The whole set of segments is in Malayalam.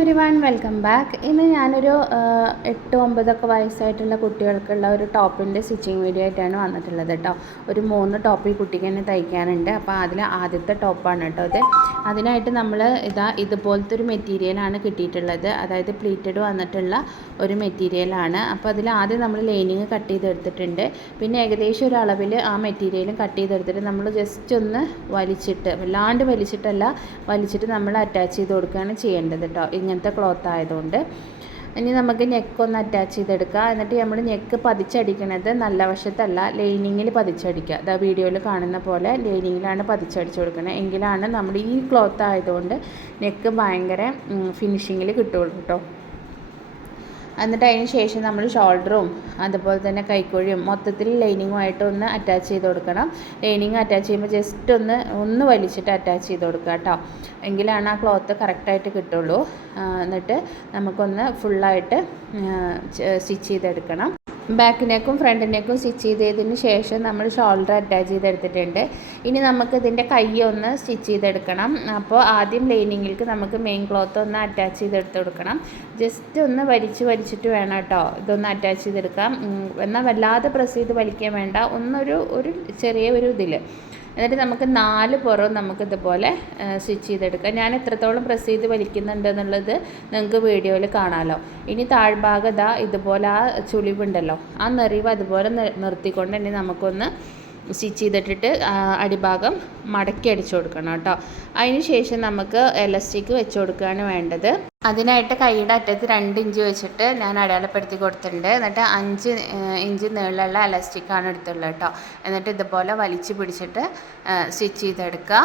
Everyone welcome back. ഇന്ന് ഞാനൊരു 8-9 വയസ്സായിട്ടുള്ള കുട്ടികൾക്കുള്ള ഒരു ടോപ്പിൻ്റെ സ്റ്റിച്ചിങ് വീഡിയോ ആയിട്ടാണ് വന്നിട്ടുള്ളത് കേട്ടോ. ഒരു 3 ടോപ്പ് ഈ കുട്ടിക്ക് തന്നെ തയ്ക്കാനുണ്ട്. അപ്പോൾ അതിൽ ആദ്യത്തെ ടോപ്പാണ് കേട്ടോ ഇത്. അതിനായിട്ട് നമ്മൾ ഇതുപോലത്തെ ഒരു മെറ്റീരിയലാണ് കിട്ടിയിട്ടുള്ളത്. അതായത് പ്ലീറ്റഡ് വന്നിട്ടുള്ള ഒരു മെറ്റീരിയലാണ്. അപ്പോൾ അതിൽ ആദ്യം നമ്മൾ ലൈനിങ് കട്ട് ചെയ്തെടുത്തിട്ടുണ്ട്. പിന്നെ ഏകദേശം ഒരു അളവിൽ ആ മെറ്റീരിയലും കട്ട് ചെയ്തെടുത്തിട്ട് നമ്മൾ ജസ്റ്റ് ഒന്ന് വലിച്ചിട്ട്, വല്ലാണ്ട് വലിച്ചിട്ട് നമ്മൾ അറ്റാച്ച് ചെയ്ത് കൊടുക്കുകയാണ് ചെയ്യേണ്ടത് കേട്ടോ. ഇങ്ങനത്തെ ക്ലോത്ത് ആയതുകൊണ്ട് ഇനി നമുക്ക് നെക്കൊന്ന് അറ്റാച്ച് ചെയ്തെടുക്കുക. എന്നിട്ട് നമ്മൾ നെക്ക് പതിച്ചടിക്കണത് നല്ല വശത്തല്ല, ലൈനിങ്ങിൽ പതിച്ചടിക്കുക. അതാ വീഡിയോയിൽ കാണുന്ന പോലെ ലൈനിങ്ങിലാണ് പതിച്ചടിച്ച് കൊടുക്കുന്നത്. എങ്കിലാണ് നമ്മുടെ ഈ ക്ലോത്ത് ആയതുകൊണ്ട് നെക്ക് ഭയങ്കര ഫിനിഷിങ്ങിൽ കിട്ടുള്ളൂ കേട്ടോ. എന്നിട്ട് അതിന് ശേഷം നമ്മൾ ഷോൾഡറും അതുപോലെ തന്നെ കൈക്കുഴിയും മൊത്തത്തിൽ ലൈനിങ്ങുമായിട്ട് ഒന്ന് അറ്റാച്ച് ചെയ്ത് കൊടുക്കണം. ലൈനിങ് അറ്റാച്ച് ചെയ്യുമ്പോൾ ജസ്റ്റ് ഒന്ന് വലിച്ചിട്ട് അറ്റാച്ച് ചെയ്ത് കൊടുക്കുക കേട്ടോ. എങ്കിലാണ് ആ ക്ലോത്ത് കറക്റ്റായിട്ട് കിട്ടുള്ളൂ. എന്നിട്ട് നമുക്കൊന്ന് ഫുള്ളായിട്ട് സ്റ്റിച്ച് ചെയ്തെടുക്കണം. ബാക്ക് നെക്കും ഫ്രണ്ട് നെക്കും സ്റ്റിച്ച് ചെയ്തതിന് ശേഷം നമ്മൾ ഷോൾഡർ അറ്റാച്ച് ചെയ്തെടുത്തിട്ടുണ്ട്. ഇനി നമുക്ക് ഇതിൻ്റെ കൈ ഒന്ന് സ്റ്റിച്ച് ചെയ്തെടുക്കണം. അപ്പോൾ ആദ്യം ലൈനിങ്ങിലേക്ക് നമുക്ക് മെയിൻ ക്ലോത്ത് ഒന്ന് അറ്റാച്ച് ചെയ്തെടുത്ത് കൊടുക്കണം. ജസ്റ്റ് ഒന്ന് വലിച്ചിട്ട് വേണം കേട്ടോ ഇതൊന്ന് അറ്റാച്ച് ചെയ്തെടുക്കാം. എന്നാൽ വല്ലാതെ പ്രസ് ചെയ്ത് വലിക്കാൻ വേണ്ട, ഒരു ചെറിയ ഒരു ഇതിൽ. എന്നിട്ട് നമുക്ക് 4 പുറവും നമുക്കിതുപോലെ സ്റ്റിച്ച് ചെയ്തെടുക്കാം. ഞാൻ എത്രത്തോളം പ്രസ് ചെയ്ത് വലിക്കുന്നുണ്ടെന്നുള്ളത് നിങ്ങൾക്ക് വീഡിയോയിൽ കാണാമല്ലോ. ഇനി താഴ്ഭാഗം ഇതുപോലെ ആ ചുളിവുണ്ടല്ലോ, ആ നെറിവ് അതുപോലെ നിർത്തിക്കൊണ്ട് തന്നെ നമുക്കൊന്ന് സ്റ്റിച്ച് ചെയ്തിട്ടിട്ട് അടിഭാഗം മടക്കി അടിച്ചു കൊടുക്കണം കേട്ടോ. അതിന് ശേഷം നമുക്ക് എലാസ്റ്റിക് വെച്ച് കൊടുക്കുകയാണ് വേണ്ടത്. അതിനായിട്ട് കൈയുടെ അറ്റത്ത് 2 ഇഞ്ച് വെച്ചിട്ട് ഞാൻ അടയാളപ്പെടുത്തി കൊടുത്തിട്ടുണ്ട്. എന്നിട്ട് 5 ഇഞ്ച് നീളമുള്ള എലാസ്റ്റിക്കാണ് എടുത്തുള്ളത് കേട്ടോ. എന്നിട്ട് ഇതുപോലെ വലിച്ചു പിടിച്ചിട്ട് സ്റ്റിച്ച് ചെയ്തെടുക്കുക.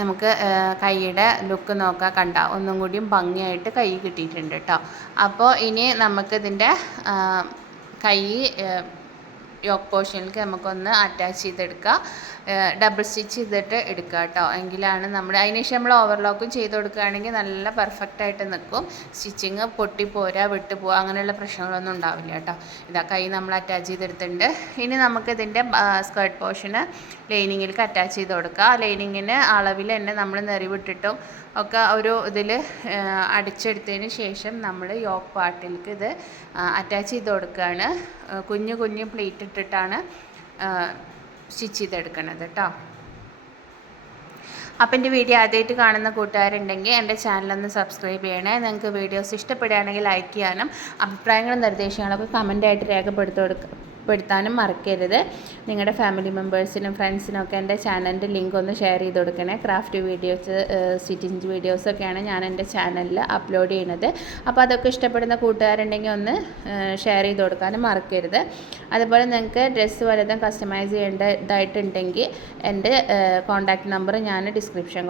നമുക്ക് കൈയുടെ ലുക്ക് നോക്കാം, കണ്ട ഒന്നും കൂടിയും ഭംഗിയായിട്ട് കൈ കിട്ടിയിട്ടുണ്ട് കേട്ടോ. അപ്പോൾ ഇനി നമുക്കിതിൻ്റെ കൈ യോക്ക് പോർഷനിലേക്ക് നമുക്കൊന്ന് അറ്റാച്ച് ചെയ്തെടുക്കുക. ഡബിൾ സ്റ്റിച്ച് ചെയ്തിട്ട് എടുക്കുക കേട്ടോ. എങ്കിലാണ് അതിനുശേഷം നമ്മൾ ഓവർലോക്കും ചെയ്ത് കൊടുക്കുകയാണെങ്കിൽ നല്ല പെർഫെക്റ്റായിട്ട് നിൽക്കും. സ്റ്റിച്ചിങ് പൊട്ടിപ്പോരാ, വിട്ടുപോവുക, അങ്ങനെയുള്ള പ്രശ്നങ്ങളൊന്നും ഉണ്ടാവില്ല കേട്ടോ. കൈ നമ്മൾ അറ്റാച്ച് ചെയ്തെടുത്തിട്ടുണ്ട്. ഇനി നമുക്കിതിൻ്റെ സ്കേർട്ട് പോർഷന് ലൈനിങ്ങിലേക്ക് അറ്റാച്ച് ചെയ്ത് കൊടുക്കുക. ലൈനിങ്ങിന് അളവിൽ തന്നെ നമ്മൾ നെറിവിട്ടിട്ടും ഒക്കെ ഒരു ഇതിൽ അടിച്ചെടുത്തതിന് ശേഷം നമ്മൾ യോക്ക് പാർട്ടിലേക്ക് ഇത് അറ്റാച്ച് ചെയ്ത് കൊടുക്കുകയാണ്. കുഞ്ഞു പ്ലേറ്റ് ഇട്ടിട്ടാണ് സ്റ്റിച്ച് ചെയ്തെടുക്കണത് കേട്ടോ. അപ്പം എൻ്റെ വീഡിയോ ആദ്യമായിട്ട് കാണുന്ന കൂട്ടുകാരുണ്ടെങ്കിൽ എൻ്റെ ചാനലൊന്ന് സബ്സ്ക്രൈബ് ചെയ്യണേ. നിങ്ങൾക്ക് വീഡിയോസ് ഇഷ്ടപ്പെടുകയാണെങ്കിൽ ലൈക്ക് ചെയ്യാനും അഭിപ്രായങ്ങളും നിർദ്ദേശങ്ങളൊക്കെ കമൻറ്റായിട്ട് രേഖപ്പെടുത്താനും മറക്കരുത്. നിങ്ങളുടെ ഫാമിലി മെമ്പേഴ്സിനും ഫ്രണ്ട്സിനും ഒക്കെ എൻ്റെ ചാനലിൻ്റെ ലിങ്ക് ഒന്ന് ഷെയർ ചെയ്ത് കൊടുക്കണേ. ക്രാഫ്റ്റ് വീഡിയോസ്, സ്റ്റിച്ചിങ് വീഡിയോസൊക്കെയാണ് ഞാൻ എൻ്റെ ചാനലിൽ അപ്ലോഡ് ചെയ്യുന്നത്. അപ്പോൾ അതൊക്കെ ഇഷ്ടപ്പെടുന്ന കൂട്ടുകാരുണ്ടെങ്കിൽ ഒന്ന് ഷെയർ ചെയ്ത് കൊടുക്കാനും മറക്കരുത്. അതുപോലെ നിങ്ങൾക്ക് ഡ്രസ്സ് വല്ലതും കസ്റ്റമൈസ് ചെയ്യേണ്ടതായിട്ടുണ്ടെങ്കിൽ എൻ്റെ കോൺടാക്റ്റ് നമ്പർ ഞാൻ ഡിസ്ക്രിപ്ഷൻ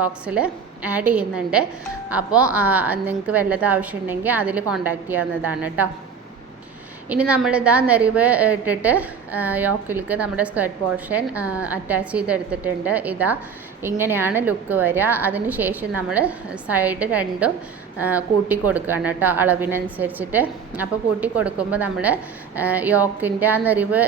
ബോക്സിൽ ആഡ് ചെയ്യുന്നുണ്ട്. അപ്പോൾ നിങ്ങൾക്ക് വല്ലതും ആവശ്യമുണ്ടെങ്കിൽ അതിൽ കോൺടാക്റ്റ് ചെയ്യാവുന്നതാണ് കേട്ടോ. ഇനി നമ്മളിതാ നെറിവ് ഇട്ടിട്ട് യോക്കിലേക്ക് നമ്മുടെ സ്കേർട്ട് പോർഷൻ അറ്റാച്ച് ചെയ്തെടുത്തിട്ടുണ്ട്. ഇങ്ങനെയാണ് ലുക്ക് വരിക. അതിന് ശേഷം നമ്മൾ സൈഡ് രണ്ടും കൂട്ടി കൊടുക്കുകയാണ് കേട്ടോ, അളവിനനുസരിച്ചിട്ട്. അപ്പോൾ കൂട്ടി കൊടുക്കുമ്പോൾ നമ്മൾ യോക്കിൻ്റെ ആ നെറിവ്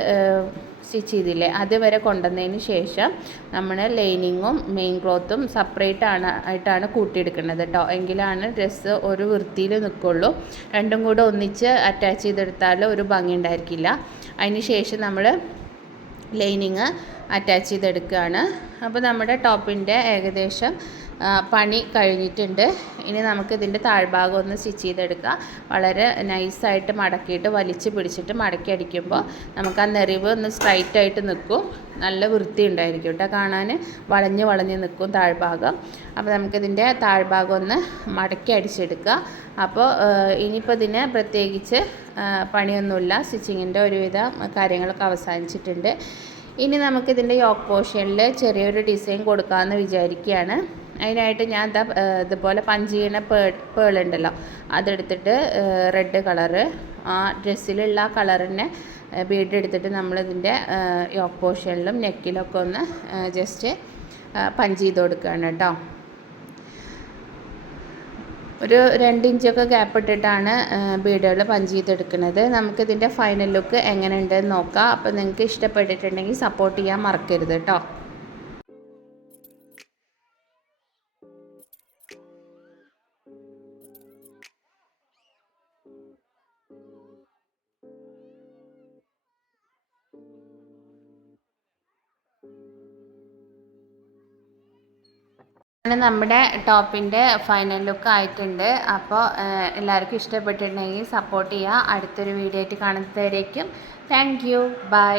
സ്റ്റിച്ച് ചെയ്തില്ലേ അതുവരെ കൊണ്ടുവന്നതിന് ശേഷം നമ്മൾ ലൈനിങ്ങും മെയിൻ ക്ലോത്തും സെപ്പറേറ്റ് ആയിട്ടാണ് കൂട്ടിയെടുക്കുന്നത് കേട്ടോ. എങ്കിലാണ് ഡ്രസ്സ് ഒരു വൃത്തിയിൽ നിൽക്കുള്ളൂ. രണ്ടും കൂടെ ഒന്നിച്ച് അറ്റാച്ച് ചെയ്തെടുത്താൽ ഒരു ഭംഗി ഉണ്ടായിരിക്കില്ല. അതിന് ശേഷം നമ്മൾ ലൈനിങ് അറ്റാച്ച് ചെയ്തെടുക്കുകയാണ്. അപ്പോൾ നമ്മുടെ ടോപ്പിൻ്റെ ഏകദേശം പണി കഴിഞ്ഞിട്ടുണ്ട്. ഇനി നമുക്ക് ഇതിൻ്റെ താഴ്ഭാഗം ഒന്ന് സ്റ്റിച്ച് ചെയ്തെടുക്കുക. വളരെ നൈസായിട്ട് മടക്കിയിട്ട് വലിച്ച് പിടിച്ചിട്ട് മടക്കി അടിക്കുമ്പോൾ നമുക്ക് ആ നെറിവ് ഒന്ന് സ്ട്രൈറ്റായിട്ട് നിൽക്കും. നല്ല വൃത്തി ഉണ്ടായിരിക്കും കേട്ടോ, കാണാൻ വളഞ്ഞ് നിൽക്കും താഴ്ഭാഗം. അപ്പോൾ നമുക്കിതിൻ്റെ താഴ്ഭാഗം ഒന്ന് മടക്കി അടിച്ചെടുക്കുക. അപ്പോൾ ഇനിയിപ്പോൾ ഇതിന് പ്രത്യേകിച്ച് പണിയൊന്നുമില്ല. സ്റ്റിച്ചിങ്ങിൻ്റെ ഒരുവിധ കാര്യങ്ങളൊക്കെ അവസാനിച്ചിട്ടുണ്ട്. ഇനി നമുക്കിതിൻ്റെ യോക്ക് പോർഷനിൽ ചെറിയൊരു ഡിസൈൻ കൊടുക്കാമെന്ന് വിചാരിക്കുകയാണ്. അതിനായിട്ട് ഞാൻ ഇതുപോലെ പഞ്ച് ചെയ്യണ പേളുണ്ടല്ലോ, അതെടുത്തിട്ട് റെഡ് കളറ് ആ ഡ്രസ്സിലുള്ള ആ കളറിനെ ബീഡ് എടുത്തിട്ട് നമ്മളിതിൻ്റെ യോക്ക് പോർഷനിലും നെക്കിലൊക്കെ ഒന്ന് ജസ്റ്റ് പഞ്ച് ചെയ്ത് കൊടുക്കുകയാണ് കേട്ടോ. ഒരു 2 ഇഞ്ചൊക്കെ ഗ്യാപ്പ് ഇട്ടിട്ടാണ് ബീഡുകൾ പഞ്ച് ചെയ്തെടുക്കുന്നത്. നമുക്കിതിൻ്റെ ഫൈനൽ ലുക്ക് എങ്ങനെയുണ്ടെന്ന് നോക്കാം. അപ്പോൾ നിങ്ങൾക്ക് ഇഷ്ടപ്പെട്ടിട്ടുണ്ടെങ്കിൽ സപ്പോർട്ട് ചെയ്യാൻ മറക്കരുത് കേട്ടോ. നമ്മുടെ ടോപ്പിൻ്റെ ഫൈനൽ ലുക്ക് ആയിട്ടുണ്ട്. അപ്പോൾ എല്ലാവർക്കും ഇഷ്ടപ്പെട്ടിട്ടുണ്ടെങ്കിൽ സപ്പോർട്ട് ചെയ്യുക. അടുത്തൊരു വീഡിയോ ആയിട്ട് കാണുന്നതായിരിക്കും. Thank you. ബൈ.